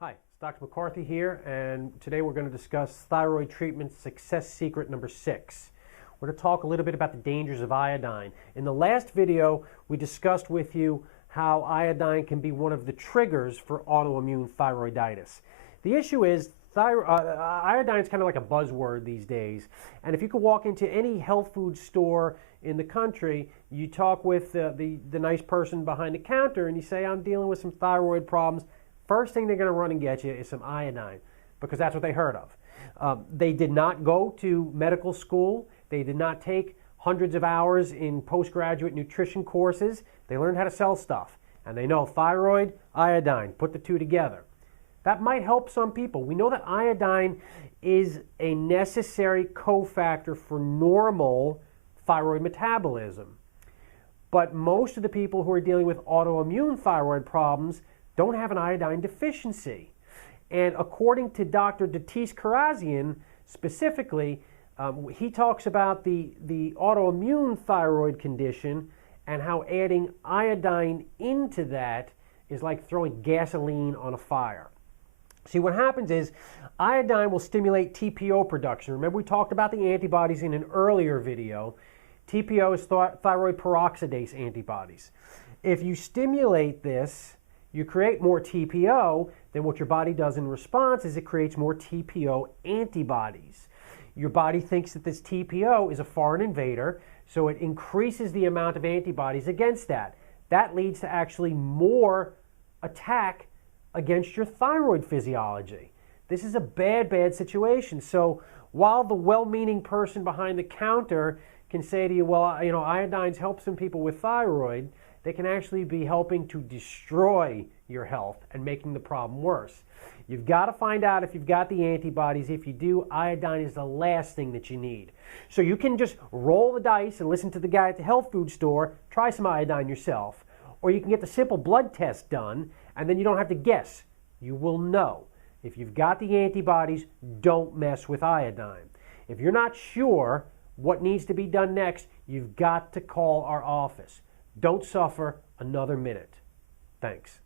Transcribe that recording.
Hi, it's Dr. McCarthy here, and today we're going to discuss thyroid treatment success secret number 6. We're going to talk a little bit about the dangers of iodine. In the last video, we discussed with you how iodine can be one of the triggers for autoimmune thyroiditis. The issue is iodine is kind of like a buzzword these days, and if you could walk into any health food store in the country, you talk with the nice person behind the counter and you say, I'm dealing with some thyroid problems. First thing they're going to run and get you is some iodine, because that's what they heard of. They did not go to medical school. They did not take hundreds of hours in postgraduate nutrition courses. They learned how to sell stuff, and they know thyroid, iodine, put the two together. That might help some people. We know that iodine is a necessary cofactor for normal thyroid metabolism. But most of the people who are dealing with autoimmune thyroid problems don't have an iodine deficiency. And according to Dr. Karazian specifically, he talks about the autoimmune thyroid condition and how adding iodine into that is like throwing gasoline on a fire. See, what happens is iodine will stimulate TPO production. Remember, we talked about the antibodies in an earlier video. TPO is thyroid peroxidase antibodies. If you stimulate this, you create more TPO, then what your body does in response is it creates more TPO antibodies. Your body thinks that this TPO is a foreign invader, so it increases the amount of antibodies against that. That leads to actually more attack against your thyroid physiology. This is a bad, bad situation. So while the well-meaning person behind the counter can say to you, well, you know, iodine's helped some people with thyroid, they can actually be helping to destroy your health and making the problem worse. You've got to find out if you've got the antibodies. If you do, iodine is the last thing that you need. So you can just roll the dice and listen to the guy at the health food store, try some iodine yourself, or you can get the simple blood test done, and then you don't have to guess. You will know. If you've got the antibodies, don't mess with iodine. If you're not sure what needs to be done next, you've got to call our office. Don't suffer another minute. Thanks.